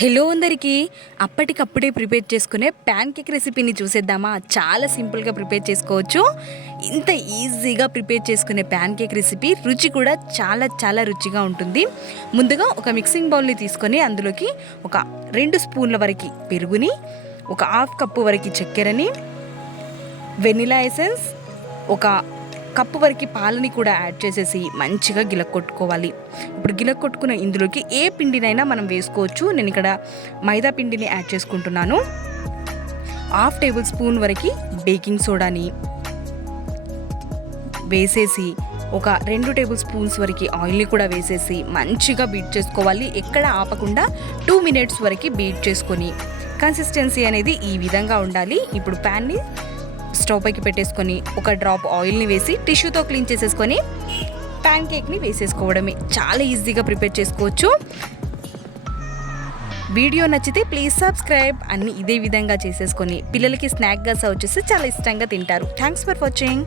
Hello అందరికీ అప్పటికప్పుడే prepare చేసుకునే ప్యాన్ కేక్ రెసిపీని చూసేద్దామా. చాలా సింపుల్గా ప్రిపేర్ చేసుకోవచ్చు. ఇంత ఈజీగా ప్రిపేర్ చేసుకునే ప్యాన్ కేక్ రెసిపీ రుచి కూడా చాలా చాలా రుచిగా ఉంటుంది. ముందుగా ఒక మిక్సింగ్ బౌల్ని తీసుకొని అందులోకి ఒక 2 స్పూన్ల వరకు పెరుగుని, ఒక హాఫ్ కప్పు వరకు చక్కెరని, వెనిలా ఎసెన్స్, ఒక కప్పు వరకు పాలని కూడా యాడ్ చేసేసి మంచిగా గిలక్కొట్టుకోవాలి. ఇప్పుడు గిలక్కొట్టుకున్న ఇందులోకి ఏ పిండినైనా మనం వేసుకోవచ్చు. నేను ఇక్కడ మైదా పిండిని యాడ్ చేసుకుంటున్నాను. హాఫ్ టేబుల్ స్పూన్ వరకు బేకింగ్ సోడాని వేసేసి, ఒక 2 టేబుల్ స్పూన్స్ వరకు ఆయిల్ని కూడా వేసేసి మంచిగా బీట్ చేసుకోవాలి. ఎక్కడ ఆపకుండా 2 మినిట్స్ వరకు బీట్ చేసుకొని, కన్సిస్టెన్సీ అనేది ఈ విధంగా ఉండాలి. ఇప్పుడు ప్యాన్ని స్టవ్ పైకి పెట్టేసుకొని ఒక డ్రాప్ ఆయిల్ని వేసి టిష్యూతో క్లీన్ చేసేసుకొని ప్యాన్ కేక్ని వేసేసుకోవడమే. చాలా ఈజీగా ప్రిపేర్ చేసుకోవచ్చు. వీడియో నచ్చితే ప్లీజ్ సబ్స్క్రైబ్. అన్ని ఇదే విధంగా చేసేసుకొని పిల్లలకి స్నాక్గా సర్వ్ చేస్తే చాలా ఇష్టంగా తింటారు. Thanks for watching.